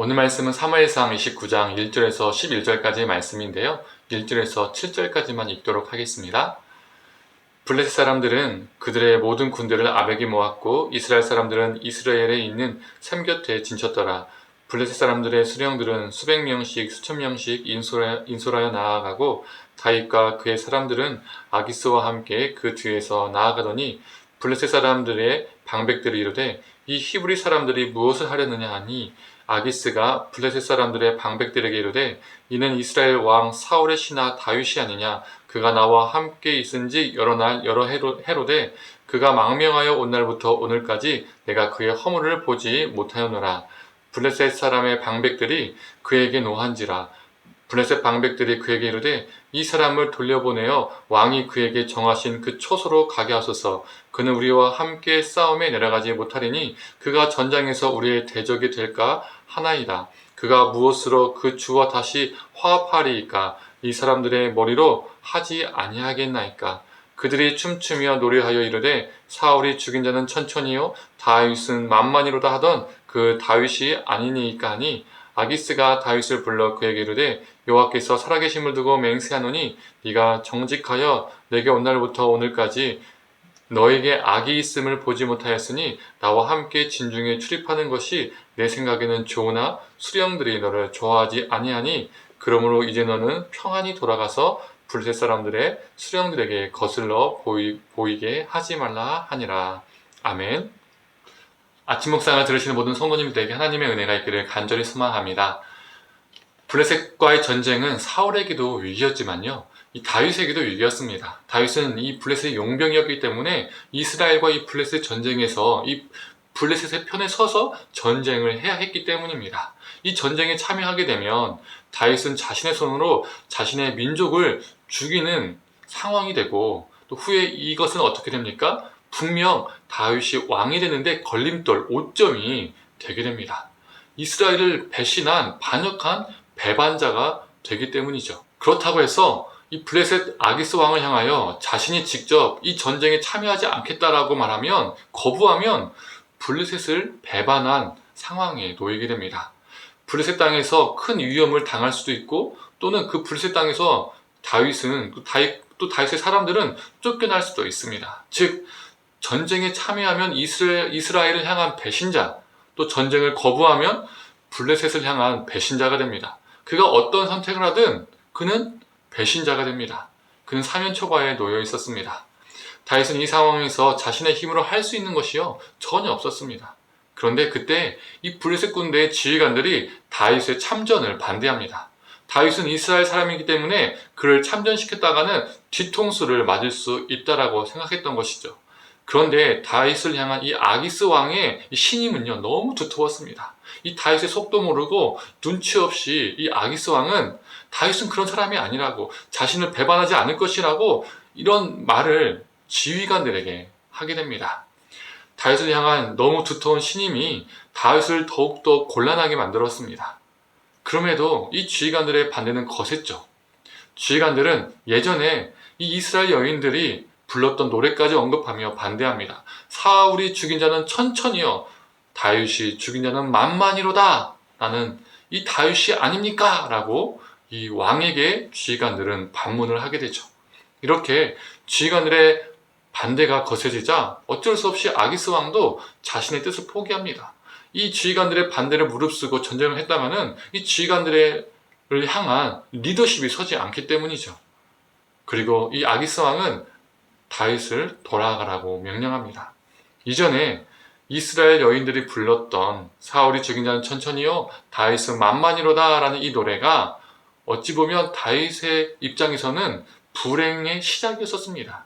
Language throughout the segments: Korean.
오늘 말씀은 사무엘상 29장 1절에서 11절까지의 말씀인데요. 1절에서 7절까지만 읽도록 하겠습니다. 블레셋 사람들은 그들의 모든 군대를 아벡에 모았고 이스라엘 사람들은 이스라엘에 있는 샘 곁에 진쳤더라. 블레셋 사람들의 수령들은 수백 명씩 수천 명씩 인솔하여 나아가고 다윗과 그의 사람들은 아기스와 함께 그 뒤에서 나아가더니 블레셋 사람들의 방백들이 이르되 이 히브리 사람들이 무엇을 하려느냐 하니 아기스가 블레셋 사람들의 방백들에게 이르되 이는 이스라엘 왕 사울의 신하 다윗이 아니냐. 그가 나와 함께 있은지 여러 날 여러 해로되 그가 망명하여 온 날부터 오늘까지 내가 그의 허물을 보지 못하였노라. 블레셋 사람의 방백들이 그에게 노한지라. 블레셋 방백들이 그에게 이르되 이 사람을 돌려보내어 왕이 그에게 정하신 그 초소로 가게 하소서. 그는 우리와 함께 싸움에 내려가지 못하리니 그가 전장에서 우리의 대적이 될까 하나이다. 그가 무엇으로 그 주와 다시 화합하리이까. 이 사람들의 머리로 하지 아니하겠나이까. 그들이 춤추며 노래하여 이르되 사울이 죽인 자는 천천히요 다윗은 만만이로다 하던 그 다윗이 아니니이까 하니 아기스가 다윗을 불러 그에게 이르되 여호와께서 살아계심을 두고 맹세하노니 네가 정직하여 내게 온 날부터 오늘까지 너에게 악이 있음을 보지 못하였으니 나와 함께 진중에 출입하는 것이 내 생각에는 좋으나 수령들이 너를 좋아하지 아니하니 그러므로 이제 너는 평안히 돌아가서 블레셋 사람들의 수령들에게 거슬러 보이게 하지 말라 하니라. 아멘. 아침 묵상을 들으시는 모든 성도님들에게 하나님의 은혜가 있기를 간절히 소망합니다. 블레셋과의 전쟁은 사울에게도 위기였지만요, 이 다윗에게도 위기였습니다. 다윗은 이 블레셋의 용병이었기 때문에 이스라엘과 이 블레셋 전쟁에서 이 블레셋의 편에 서서 전쟁을 해야 했기 때문입니다. 이 전쟁에 참여하게 되면 다윗은 자신의 손으로 자신의 민족을 죽이는 상황이 되고, 또 후에 이것은 어떻게 됩니까? 분명 다윗이 왕이 되는데 걸림돌, 오점이 되게 됩니다. 이스라엘을 배신한 반역한 배반자가 되기 때문이죠. 그렇다고 해서 이 블레셋 아기스 왕을 향하여 자신이 직접 이 전쟁에 참여하지 않겠다라고 말하면, 거부하면 블레셋을 배반한 상황에 놓이게 됩니다. 블레셋 땅에서 큰 위험을 당할 수도 있고, 또는 그 블레셋 땅에서 또 다윗의 사람들은 쫓겨날 수도 있습니다. 즉, 전쟁에 참여하면 이스라엘을 향한 배신자, 또 전쟁을 거부하면 블레셋을 향한 배신자가 됩니다. 그가 어떤 선택을 하든 그는 배신자가 됩니다. 그는 사면초가에 놓여 있었습니다. 다윗은 이 상황에서 자신의 힘으로 할 수 있는 것이요 전혀 없었습니다. 그런데 그때 이 블레셋 군대의 지휘관들이 다윗의 참전을 반대합니다. 다윗은 이스라엘 사람이기 때문에 그를 참전시켰다가는 뒤통수를 맞을 수 있다라고 생각했던 것이죠. 그런데 다윗을 향한 이 아기스 왕의 이 신임은요 너무 두터웠습니다. 이 다윗의 속도 모르고 눈치 없이 이 아기스 왕은 다윗은 그런 사람이 아니라고, 자신을 배반하지 않을 것이라고 이런 말을 지휘관들에게 하게 됩니다. 다윗을 향한 너무 두터운 신임이 다윗을 더욱더 곤란하게 만들었습니다. 그럼에도 이 지휘관들의 반대는 거셌죠. 지휘관들은 예전에 이 이스라엘 여인들이 불렀던 노래까지 언급하며 반대합니다. 사울이 죽인 자는 천천히요 다윗이 죽인 자는 만만이로다. 나는 이 다윗이 아닙니까? 라고 이 왕에게 지휘관들은 반문을 하게 되죠. 이렇게 지휘관들의 반대가 거세지자 어쩔 수 없이 아기스 왕도 자신의 뜻을 포기합니다. 이 지휘관들의 반대를 무릅쓰고 전쟁을 했다가는 이 지휘관들을 향한 리더십이 서지 않기 때문이죠. 그리고 이 아기스 왕은 다윗을 돌아가라고 명령합니다. 이전에 이스라엘 여인들이 불렀던 사울이 죽인 자는 천천히요 다윗은 만만이로다 라는 이 노래가 어찌 보면 다윗의 입장에서는 불행의 시작이었습니다.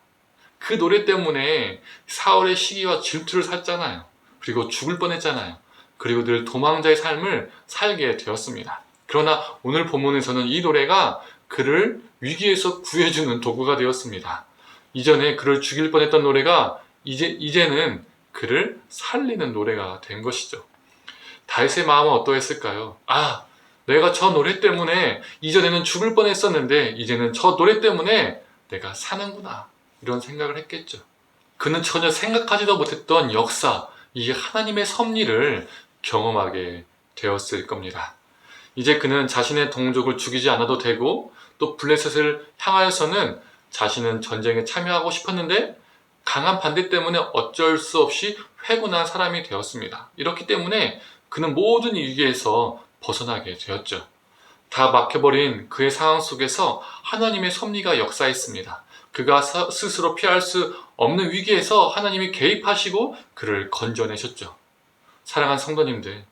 그 노래 때문에 사울의 시기와 질투를 샀잖아요. 그리고 죽을 뻔했잖아요. 그리고 늘 도망자의 삶을 살게 되었습니다. 그러나 오늘 본문에서는 이 노래가 그를 위기에서 구해주는 도구가 되었습니다. 이전에 그를 죽일 뻔했던 노래가 이제는 그를 살리는 노래가 된 것이죠. 다윗의 마음은 어떠했을까요? 내가 저 노래 때문에 이전에는 죽을 뻔했었는데 이제는 저 노래 때문에 내가 사는구나, 이런 생각을 했겠죠. 그는 전혀 생각하지도 못했던 역사, 이 하나님의 섭리를 경험하게 되었을 겁니다. 이제 그는 자신의 동족을 죽이지 않아도 되고 또 블레셋을 향하여서는 자신은 전쟁에 참여하고 싶었는데 강한 반대 때문에 어쩔 수 없이 회군한 사람이 되었습니다. 이렇기 때문에 그는 모든 위기에서 벗어나게 되었죠. 다 막혀버린 그의 상황 속에서 하나님의 섭리가 역사했습니다. 그가 스스로 피할 수 없는 위기에서 하나님이 개입하시고 그를 건져내셨죠. 사랑하는 성도님들,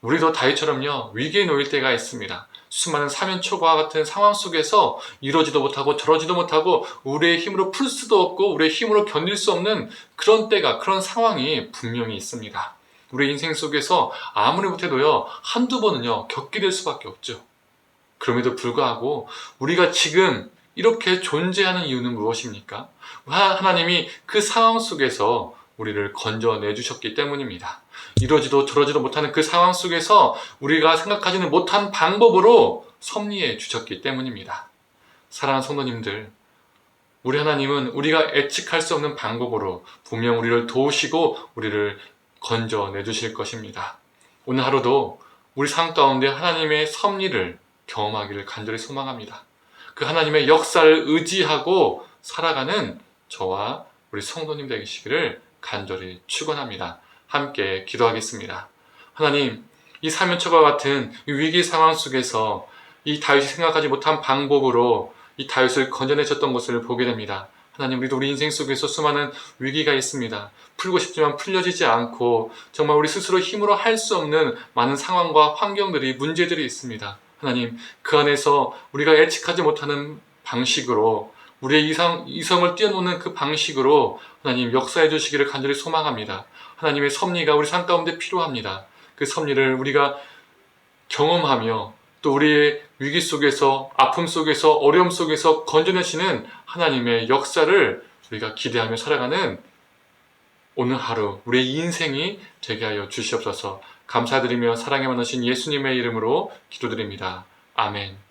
우리도 다윗처럼요, 위기에 놓일 때가 있습니다. 수많은 사면초가와 같은 상황 속에서 이러지도 못하고 저러지도 못하고 우리의 힘으로 풀 수도 없고 우리의 힘으로 견딜 수 없는 그런 때가, 그런 상황이 분명히 있습니다. 우리 인생 속에서 아무리 못해도요, 한두 번은요, 겪게 될 수밖에 없죠. 그럼에도 불구하고 우리가 지금 이렇게 존재하는 이유는 무엇입니까? 하나님이 그 상황 속에서 우리를 건져내 주셨기 때문입니다. 이러지도 저러지도 못하는 그 상황 속에서 우리가 생각하지는 못한 방법으로 섭리해 주셨기 때문입니다. 사랑하는 성도님들, 우리 하나님은 우리가 예측할 수 없는 방법으로 분명 우리를 도우시고 우리를 건져내 주실 것입니다. 오늘 하루도 우리 삶 가운데 하나님의 섭리를 경험하기를 간절히 소망합니다. 그 하나님의 역사를 의지하고 살아가는 저와 우리 성도님 되시기를 간절히 축원합니다. 함께 기도하겠습니다. 하나님, 이 사면초가 같은 이 위기 상황 속에서 이 다윗이 생각하지 못한 방법으로 이 다윗을 건져내셨던 것을 보게 됩니다. 하나님, 우리도 우리 인생 속에서 수많은 위기가 있습니다. 풀고 싶지만 풀려지지 않고 정말 우리 스스로 힘으로 할 수 없는 많은 상황과 환경들이, 문제들이 있습니다. 하나님, 그 안에서 우리가 예측하지 못하는 방식으로 우리의 이성을 뛰어넘는 그 방식으로 하나님 역사해 주시기를 간절히 소망합니다. 하나님의 섭리가 우리 삶 가운데 필요합니다. 그 섭리를 우리가 경험하며 또 우리의 위기 속에서, 아픔 속에서, 어려움 속에서 건져내시는 하나님의 역사를 우리가 기대하며 살아가는 오늘 하루 우리의 인생이 되게 하여 주시옵소서. 감사드리며 사랑에 많으신 예수님의 이름으로 기도드립니다. 아멘.